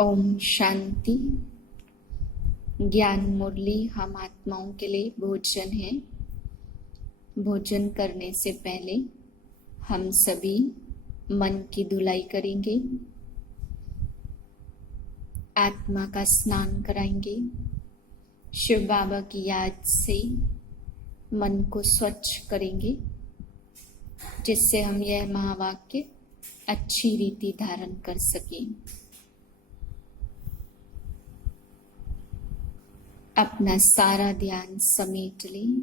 ओम शांति। ज्ञान मुरली हम आत्माओं के लिए भोजन है। भोजन करने से पहले हम सभी मन की धुलाई करेंगे, आत्मा का स्नान कराएंगे, शिव बाबा की याद से मन को स्वच्छ करेंगे, जिससे हम यह महावाक्य अच्छी रीति धारण कर सकें। अपना सारा ध्यान समेट लें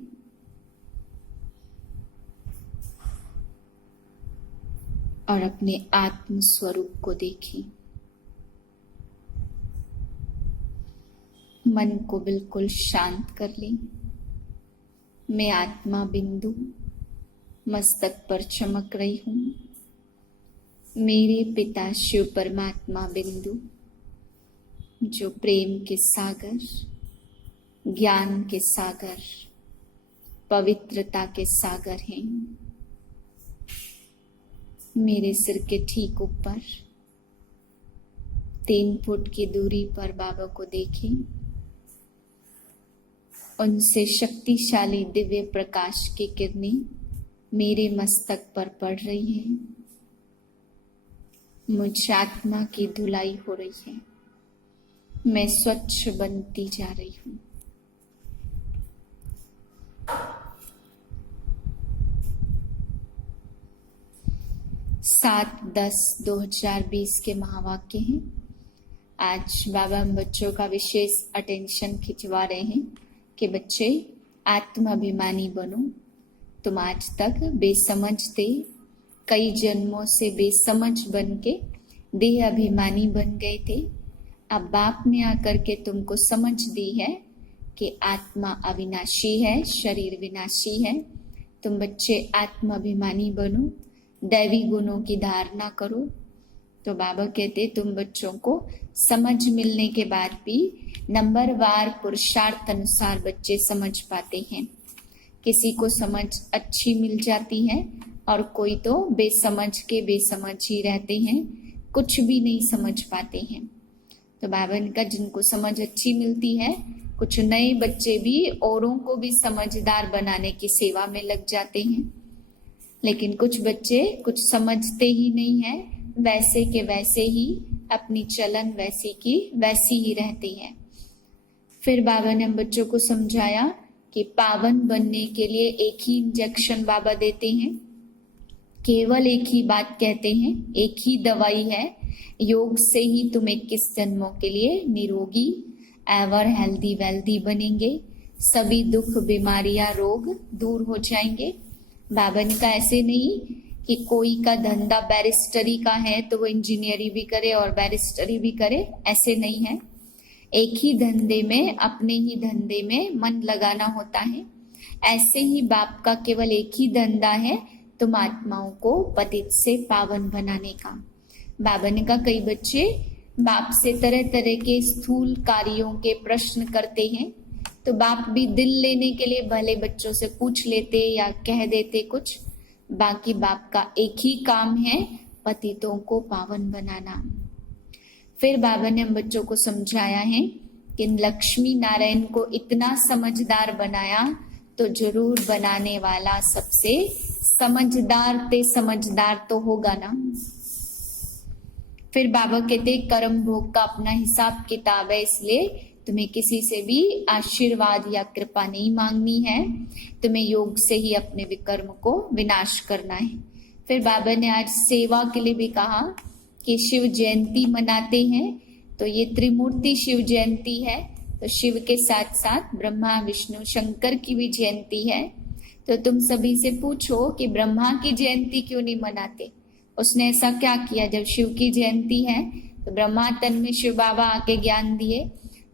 और अपने आत्म स्वरूप को देखें। मन को बिल्कुल शांत कर लें। मैं आत्मा बिंदु मस्तक पर चमक रही हूँ। मेरे पिता शिव परमात्मा बिंदु जो प्रेम के सागर, ज्ञान के सागर, पवित्रता के सागर हैं, मेरे सिर के ठीक ऊपर 3 फुट की दूरी पर बाबा को देखें। उनसे शक्तिशाली दिव्य प्रकाश की किरणें मेरे मस्तक पर पड़ रही हैं। मुझ आत्मा की धुलाई हो रही है। मैं स्वच्छ बनती जा रही हूँ। सात 10-2020 के महावाक्य हैं। आज बाबा हम बच्चों का विशेष अटेंशन खिंचवा रहे हैं कि बच्चे आत्माभिमानी बनो। तुम आज तक बेसमझ थे, कई जन्मों से बेसमझ बन के देह अभिमानी बन गए थे। अब बाप ने आकर के तुमको समझ दी है कि आत्मा अविनाशी है, शरीर विनाशी है। तुम बच्चे आत्माभिमानी बनो, दैवी गुणों की धारणा करो। तो बाबा कहते तुम बच्चों को समझ मिलने के बाद भी नंबरवार पुरुषार्थ अनुसार बच्चे समझ पाते हैं। किसी को समझ अच्छी मिल जाती है और कोई तो बेसमझ के बेसमझ ही रहते हैं, कुछ भी नहीं समझ पाते हैं। तो बाबा ने कहा जिनको समझ अच्छी मिलती है, कुछ नए बच्चे भी औरों को भी समझदार बनाने की सेवा में लग जाते हैं। लेकिन कुछ बच्चे कुछ समझते ही नहीं है, वैसे के वैसे ही अपनी चलन वैसी की वैसी ही रहती है। फिर बाबा ने हम बच्चों को समझाया कि पावन बनने के लिए एक ही इंजेक्शन बाबा देते हैं, केवल एक ही बात कहते हैं, एक ही दवाई है। योग से ही तुम 21 जन्मों के लिए निरोगी एवर हेल्दी वेल्दी बनेंगे। सभी दुख, बीमारियां, रोग दूर हो जाएंगे। बाबा ने कहा ऐसे नहीं कि कोई का धंधा बैरिस्टरी का है तो वो इंजीनियरिंग भी करे और बैरिस्टरी भी करे, ऐसे नहीं है। एक ही धंधे में, अपने ही धंधे में मन लगाना होता है। ऐसे ही बाप का केवल एक ही धंधा है, तुम आत्माओं को पतित से पावन बनाने का। बाबा ने कहा कई बच्चे बाप से तरह तरह के स्थूल कार्यों के प्रश्न करते हैं, तो बाप भी दिल लेने के लिए भले बच्चों से पूछ लेते या कह देते कुछ। बाकी बाप का एक ही काम है, पतितों को पावन बनाना। फिर बाबा ने हम बच्चों को समझाया है कि लक्ष्मी नारायण को इतना समझदार बनाया तो जरूर बनाने वाला सबसे समझदार तो होगा ना। फिर बाबा कहते कर्म भोग का अपना हिसाब किताब है, इसलिए तुम्हें किसी से भी आशीर्वाद या कृपा नहीं मांगनी है। तुम्हें योग से ही अपने विकर्म को विनाश करना है। फिर बाबा ने आज सेवा के लिए भी कहा कि शिव जयंती मनाते हैं, तो ये त्रिमूर्ति शिव जयंती है, तो शिव के साथ साथ ब्रह्मा विष्णु शंकर की भी जयंती है। तो तुम सभी से पूछो कि ब्रह्मा की जयंती क्यों नहीं मनाते? उसने ऐसा क्या किया? जब शिव की जयंती है तो ब्रह्मा तन में शिव बाबा आके ज्ञान दिए,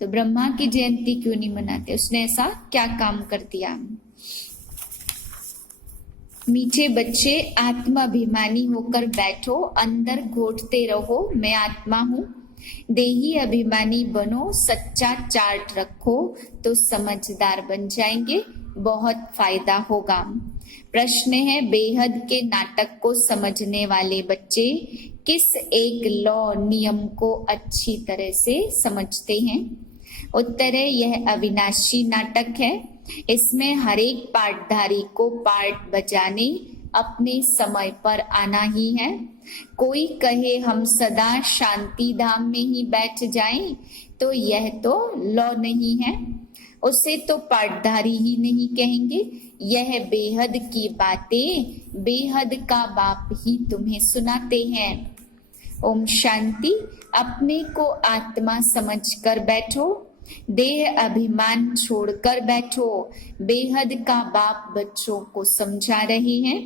तो ब्रह्मा की जयंती क्यों नहीं मनाते? उसने ऐसा क्या काम कर दिया? मीठे बच्चे आत्माभिमानी होकर बैठो, अंदर घोटते रहो मैं आत्मा हूँ। देही अभिमानी बनो, सच्चा चार्ट रखो तो समझदार बन जाएंगे, बहुत फायदा होगा। प्रश्न है, बेहद के नाटक को समझने वाले बच्चे किस एक लॉ नियम को अच्छी तरह से समझते हैं? उत्तर है, यह अविनाशी नाटक है। इसमें हर एक पाठधारी को पाठ बजाने अपने समय पर आना ही है। कोई कहे हम सदा शांति धाम में ही बैठ जाएं, तो यह तो लॉ नहीं है, उसे तो पाठधारी ही नहीं कहेंगे। यह बेहद की बातें बेहद का बाप ही तुम्हें सुनाते हैं। ओम शांति। अपने को आत्मा समझकर बैठो, देह अभिमान छोड़कर बैठो। बेहद का बाप बच्चों को समझा रहे हैं।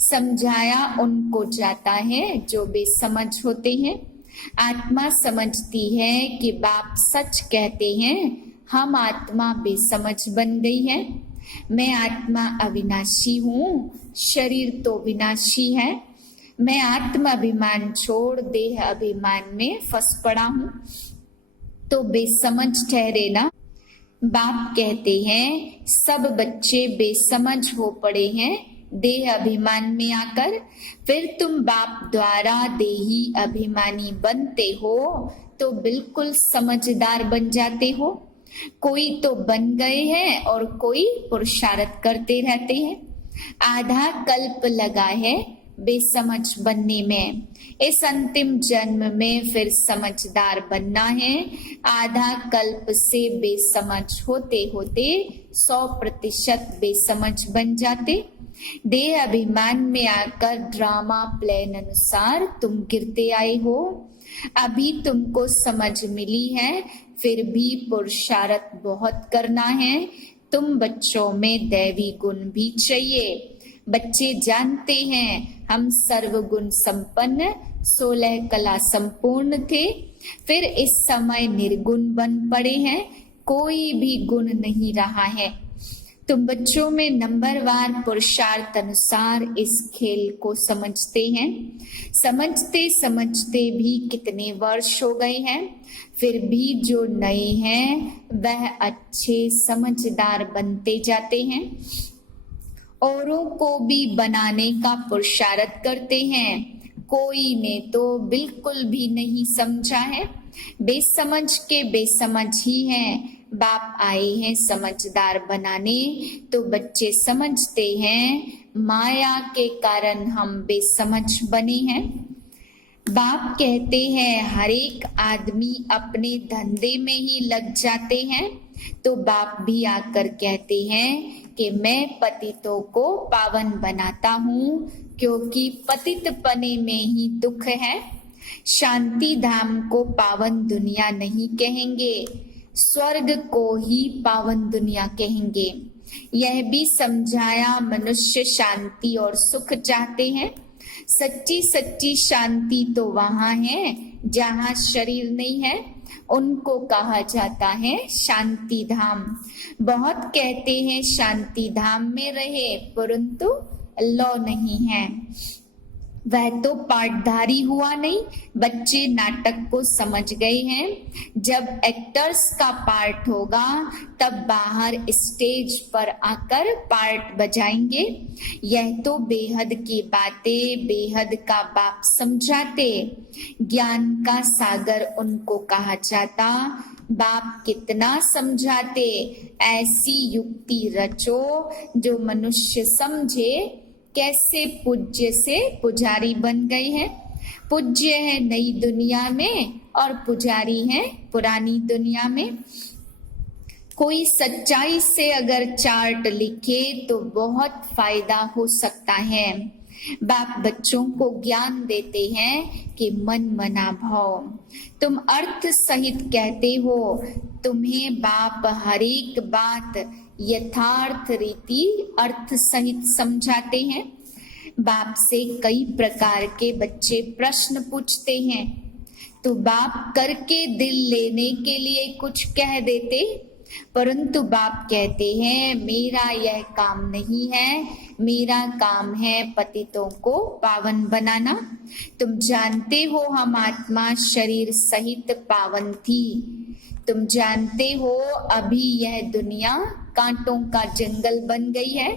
समझाया उनको जाता है जो बेसमझ होते हैं। आत्मा समझती है कि बाप सच कहते हैं। हम आत्मा बेसमझ बन गई है। मैं आत्मा अविनाशी हूँ, शरीर तो विनाशी है। मैं आत्म अभिमान छोड़ देह अभिमान में फंस पड़ा हूँ, तो बेसमझ ठहरे ना। बाप कहते हैं सब बच्चे बेसमझ हो पड़े हैं देह अभिमान में आकर। फिर तुम बाप द्वारा देही अभिमानी बनते हो तो बिल्कुल समझदार बन जाते हो। कोई तो बन गए हैं और कोई पुरुषार्थ करते रहते हैं। आधा कल्प लगा है बेसमझ बनने में। इस अंतिम जन्म में फिर समझदार बनना है। आधा कल्प से बेसमझ होते होते 100% बेसमझ बन जाते। देह अभिमान में आकर ड्रामा प्लान अनुसार तुम गिरते आए हो। अभी तुमको समझ मिली है, फिर भी पुरुषार्थ बहुत करना है। तुम बच्चों में दैवी गुण भी चाहिए। बच्चे जानते हैं हम सर्वगुण संपन्न 16 कला संपूर्ण थे, फिर इस समय निर्गुण बन पड़े हैं, कोई भी गुण नहीं रहा है। तुम बच्चों में नंबरवार पुरुषार्थ अनुसार इस खेल को समझते हैं। समझते समझते भी कितने वर्ष हो गए हैं, फिर भी जो नए हैं वह अच्छे समझदार बनते जाते हैं। औरों को भी बनाने का पुरुषार्थ करते हैं। कोई ने तो बिल्कुल भी नहीं समझा है। बेसमझ के बेसमझ ही हैं। बाप आए हैं समझदार बनाने, तो बच्चे समझते हैं माया के कारण हम बेसमझ बने हैं। बाप कहते हैं हर एक आदमी अपने धंधे में ही लग जाते हैं, तो बाप भी आकर कहते हैं कि मैं पतितों को पावन बनाता हूँ, क्योंकि पतित पने में ही दुख है। शांति धाम को पावन दुनिया नहीं कहेंगे, स्वर्ग को ही पावन दुनिया कहेंगे। यह भी समझाया मनुष्य शांति और सुख चाहते हैं। सच्ची सच्ची शांति तो वहां है जहां शरीर नहीं है, उनको कहा जाता है शांति धाम। बहुत कहते हैं शांति धाम में रहे, परंतु लौ नहीं है। वह तो पाठधारी हुआ नहीं। बच्चे नाटक को समझ गए हैं। जब एक्टर्स का पार्ट होगा तब बाहर स्टेज पर आकर पार्ट बजाएंगे। यह तो बेहद की बातें बेहद का बाप समझाते। ज्ञान का सागर उनको कहा जाता। बाप कितना समझाते। ऐसी युक्ति रचो जो मनुष्य समझे कैसे पूज्य से पुजारी बन गए हैं। पूज्य है नई दुनिया में और पुजारी है पुरानी दुनिया में। कोई सच्चाई से अगर चार्ट लिखे तो बहुत फायदा हो सकता है। बाप बच्चों को ज्ञान देते हैं कि मन मना भाव। तुम अर्थ सहित कहते हो। तुम्हें बाप हर एक बात यथार्थ रीति अर्थ सहित समझाते हैं। बाप से कई प्रकार के बच्चे प्रश्न पूछते हैं, तो बाप करके दिल लेने के लिए कुछ कह देते। परंतु बाप कहते हैं मेरा यह काम नहीं है, मेरा काम है पतितों को पावन बनाना। तुम जानते हो हम आत्मा शरीर सहित पावन थी। तुम जानते हो अभी यह दुनिया कांटों का जंगल बन गई है।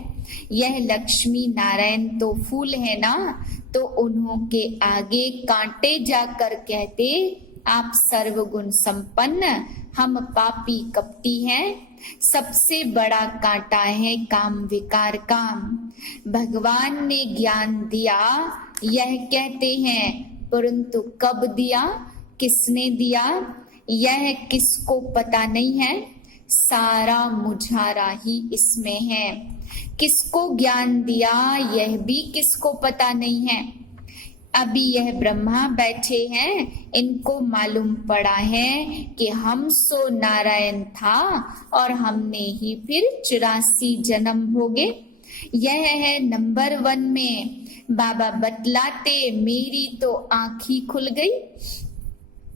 यह लक्ष्मी नारायण तो फूल है ना, तो उन्हों के आगे कांटे जाकर कहते आप सर्वगुण संपन्न, हम पापी कपटी हैं। सबसे बड़ा कांटा है काम विकार का। भगवान ने ज्ञान दिया यह कहते हैं, परंतु कब दिया, किसने दिया, यह किसको पता नहीं है। सारा मुझारा ही इसमें है। किसको ज्ञान दिया यह भी किसको पता नहीं है। अभी यह ब्रह्मा बैठे हैं, इनको मालूम पड़ा है कि हम सो नारायण था और हमने ही फिर 84 जन्म भोगे। यह है नंबर 1 में। बाबा बतलाते मेरी तो आँख ही खुल गई।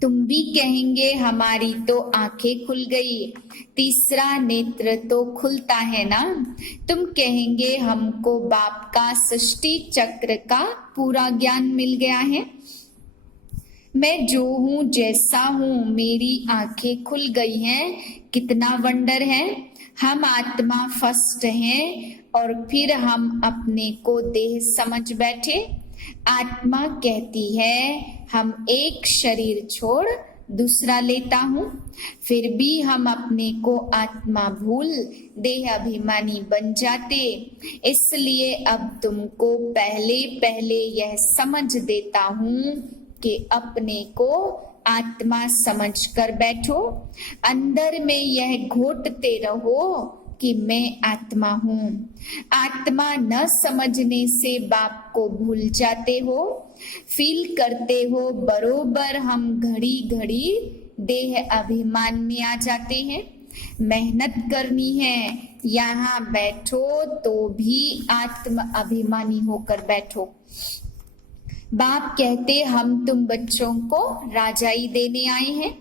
तुम भी कहेंगे हमारी तो आंखें खुल गई। तीसरा नेत्र तो खुलता है ना। तुम कहेंगे हमको बाप का सृष्टि चक्र का पूरा ज्ञान मिल गया है। मैं जो हूँ जैसा हूँ, मेरी आंखें खुल गई हैं। कितना वंडर है। हम आत्मा फर्स्ट हैं और फिर हम अपने को देह समझ बैठे। आत्मा कहती है हम एक शरीर छोड़ दूसरा लेता हूँ, फिर भी हम अपने को आत्मा भूल देह अभिमानी बन जाते। इसलिए अब तुमको पहले पहले यह समझ देता हूँ कि अपने को आत्मा समझ कर बैठो। अंदर में यह घोटते रहो कि मैं आत्मा हूँ। आत्मा न समझने से बाप को भूल जाते हो। फील करते हो बरोबर हम घड़ी घड़ी देह अभिमान में आ जाते हैं। मेहनत करनी है, यहाँ बैठो तो भी आत्म अभिमानी होकर बैठो। बाप कहते हम तुम बच्चों को राजाई देने आए हैं।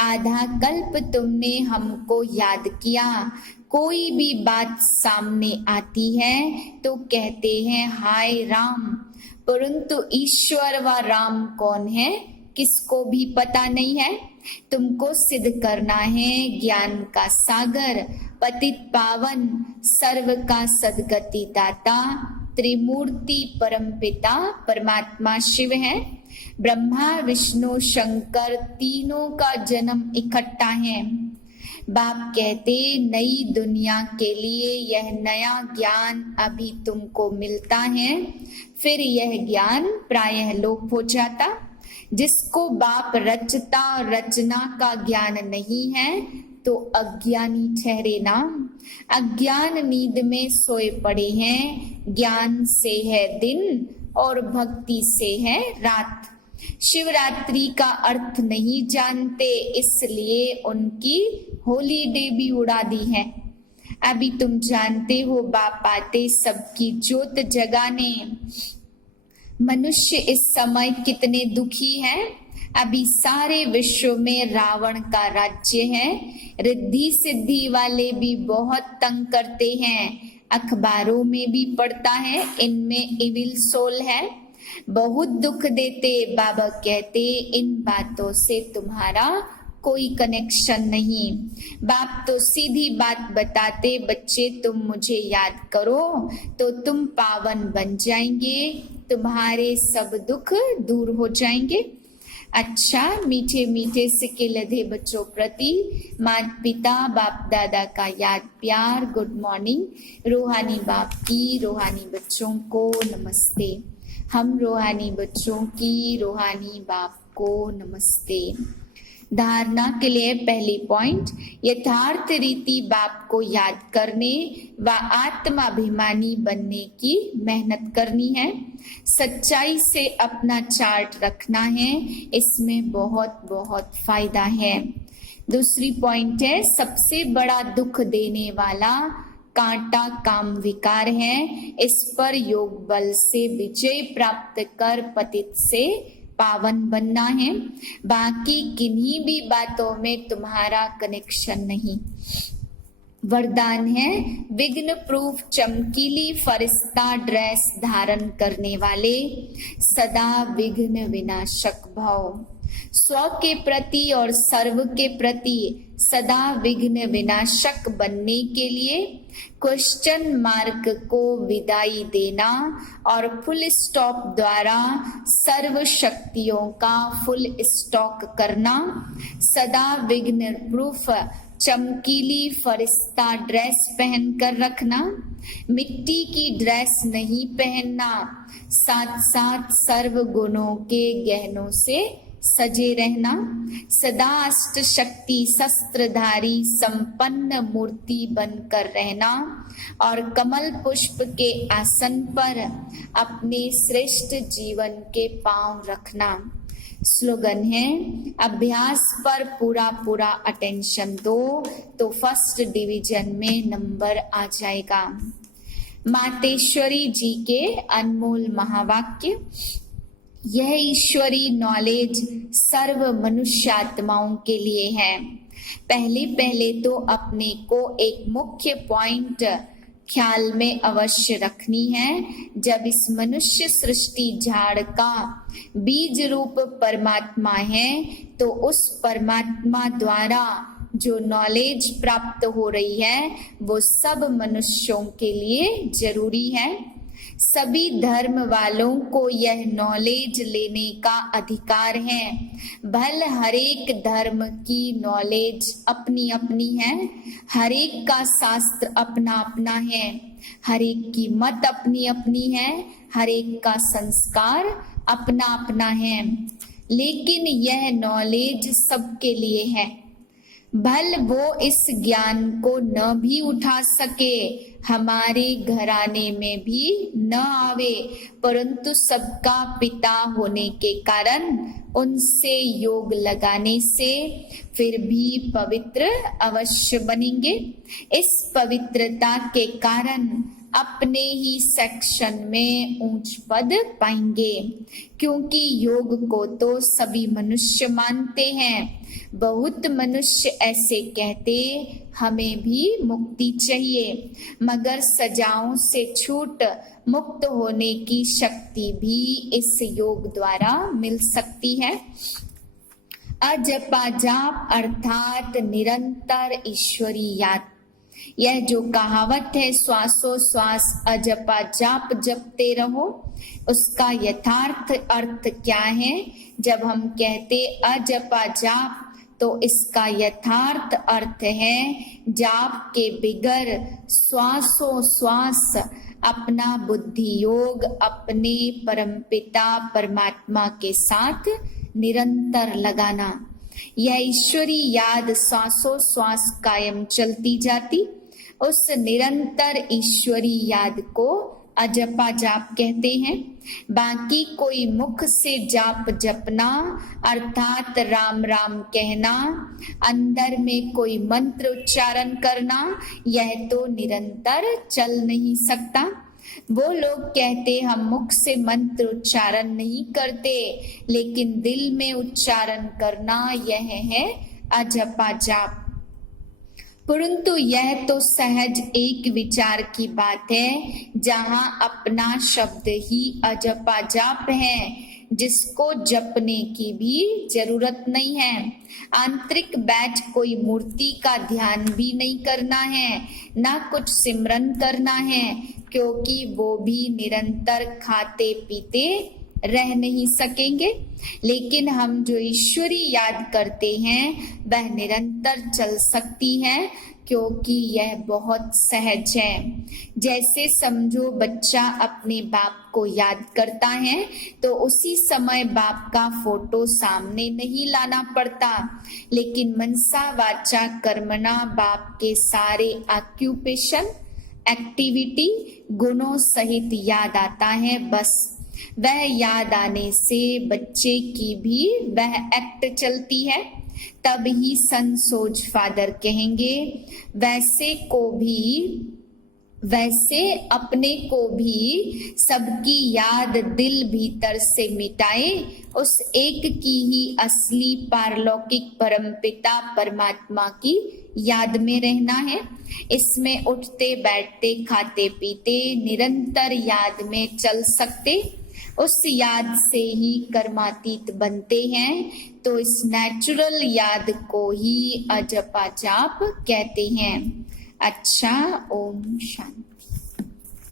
आधा कल्प तुमने हमको याद किया। कोई भी बात सामने आती है तो कहते हैं हाय राम, परंतु ईश्वर व राम कौन है किसको भी पता नहीं है। तुमको सिद्ध करना है ज्ञान का सागर, पतित पावन, सर्व का सदगति दाता, त्रिमूर्ति परमपिता परमात्मा शिव है। ब्रह्मा विष्णु शंकर तीनों का जन्म इकट्ठा है। बाप कहते नई दुनिया के लिए यह नया ज्ञान अभी तुमको मिलता है, फिर यह ज्ञान प्रायः लोप हो जाता। जिसको बाप रचता रचना का ज्ञान नहीं है तो अज्ञानी ठहरे ना। अज्ञान नींद में सोए पड़े हैं। ज्ञान से है दिन और भक्ति से है रात। शिवरात्रि का अर्थ नहीं जानते, इसलिए उनकी हॉलीडे भी उड़ा दी है। अभी तुम जानते हो बाप आते सबकी ज्योत जगाने। मनुष्य इस समय कितने दुखी हैं। अभी सारे विश्व में रावण का राज्य है। रिद्धि सिद्धि वाले भी बहुत तंग करते हैं। अखबारों में भी पढ़ता है इनमें इविल सोल है, बहुत दुख देते। बाबा कहते इन बातों से तुम्हारा कोई कनेक्शन नहीं। बाप तो सीधी बात बताते बच्चे तुम मुझे याद करो तो तुम पावन बन जाएंगे, तुम्हारे सब दुख दूर हो जाएंगे। अच्छा मीठे मीठे सिक्के लधे बच्चों प्रति माता पिता बाप दादा का याद प्यार गुड मॉर्निंग। रूहानी बाप की रूहानी बच्चों को नमस्ते। हम रूहानी बच्चों की रूहानी बाप को नमस्ते। धारणा के लिए पहली पॉइंट, यथार्थ रीति बाप को याद करने व आत्माभिमानी बनने की मेहनत करनी है। सच्चाई से अपना चार्ट रखना है, इसमें बहुत बहुत फायदा है। दूसरी पॉइंट है, सबसे बड़ा दुख देने वाला कांटा काम विकार है। इस पर योग बल से विजय प्राप्त कर पतित से पावन बनना है। बाकी किन्हीं भी बातों में तुम्हारा कनेक्शन नहीं। वरदान है विघ्न प्रूफ चमकीली फरिश्ता ड्रेस धारण करने वाले, सदा विघ्न विनाशक भव। स्व के प्रति और सर्व के प्रति सदा विघ्न विनाशक बनने के लिए क्वेश्चन मार्क को विदाई देना और फुल स्टॉप द्वारा सर्व शक्तियों का फुल स्टॉक करना, सदा विघ्न प्रूफ चमकीली फरिश्ता ड्रेस पहन कर रखना, मिट्टी की ड्रेस नहीं पहनना, साथ साथ सर्व गुणों के गहनों से सजे रहना, सदा अष्ट शक्ति शस्त्रधारी संपन्न मूर्ति बनकर रहना और कमल पुष्प के आसन पर अपने श्रेष्ठ जीवन के पांव रखना। स्लोगन है अभ्यास पर पूरा पूरा अटेंशन दो तो फर्स्ट डिवीजन में नंबर आ जाएगा। मातेश्वरी जी के अनमोल महावाक्य। यह ईश्वरी नॉलेज सर्व मनुष्यात्माओं के लिए है। पहले तो अपने को एक मुख्य पॉइंट ख्याल में अवश्य रखनी है। जब इस मनुष्य सृष्टि झाड़ का बीज रूप परमात्मा है तो उस परमात्मा द्वारा जो नॉलेज प्राप्त हो रही है वो सब मनुष्यों के लिए जरूरी है। सभी धर्म वालों को यह नॉलेज लेने का अधिकार है। भल हर एक धर्म की नॉलेज अपनी अपनी है, हर एक का शास्त्र अपना अपना है, हर एक की मत अपनी अपनी है, हर एक का संस्कार अपना अपना है, लेकिन यह नॉलेज सबके लिए है। भल वो इस ज्ञान को न भी उठा सके, हमारे घराने में भी न आवे, परंतु सबका पिता होने के कारण उनसे योग लगाने से फिर भी पवित्र अवश्य बनेंगे। इस पवित्रता के कारण अपने ही सेक्शन में ऊंच पद पाएंगे, क्योंकि योग को तो सभी मनुष्य मानते हैं। बहुत मनुष्य ऐसे कहते हमें भी मुक्ति चाहिए, मगर सजाओं से छूट मुक्त होने की शक्ति भी इस योग द्वारा मिल सकती है। अजपा जाप अर्थात निरंतर ईश्वरी याद। यह जो कहावत है श्वासोश्वास अजपा जाप जपते रहो, उसका यथार्थ अर्थ क्या है? जब हम कहते अजपा जाप तो इसका यथार्थ अर्थ है जाप के बिगर श्वासोश्वास अपना बुद्धि योग अपने परमपिता परमात्मा के साथ निरंतर लगाना। यह ईश्वरी याद श्वासोश्वास कायम चलती जाती, उस निरंतर ईश्वरी याद को अजपा जाप कहते हैं। बाकी कोई मुख से जाप जपना अर्थात राम राम कहना, अंदर में कोई मंत्र उच्चारण करना, यह तो निरंतर चल नहीं सकता। वो लोग कहते हम मुख से मंत्र उच्चारण नहीं करते, लेकिन दिल में उच्चारण करना यह है अजपा जाप। परंतु यह तो सहज एक विचार की बात है, जहां अपना शब्द ही अजपा जाप है, जिसको जपने की भी जरूरत नहीं है। आंतरिक बैठ कोई मूर्ति का ध्यान भी नहीं करना है, ना कुछ सिमरन करना है, क्योंकि वो भी निरंतर खाते पीते रह नहीं सकेंगे। लेकिन हम जो ईश्वरी याद करते हैं वह निरंतर चल सकती है, क्योंकि यह बहुत सहज है। जैसे समझो बच्चा अपने बाप को याद करता है तो उसी समय बाप का फोटो सामने नहीं लाना पड़ता, लेकिन मनसा वाचा कर्मणा बाप के सारे ऑक्यूपेशन एक्टिविटी गुणों सहित याद आता है। बस वह याद आने से बच्चे की भी वह एक्ट चलती है। तब ही सन सोच फादर कहेंगे वैसे को भी वैसे अपने को भी सबकी याद दिल भीतर से मिटाए, उस एक की ही असली पारलौकिक परमपिता परमात्मा की याद में रहना है। इसमें उठते बैठते खाते पीते निरंतर याद में चल सकते, उस याद से ही कर्मातीत बनते हैं। तो इस नेचुरल याद को ही अजपा जाप कहते हैं। अच्छा, ओम शांति।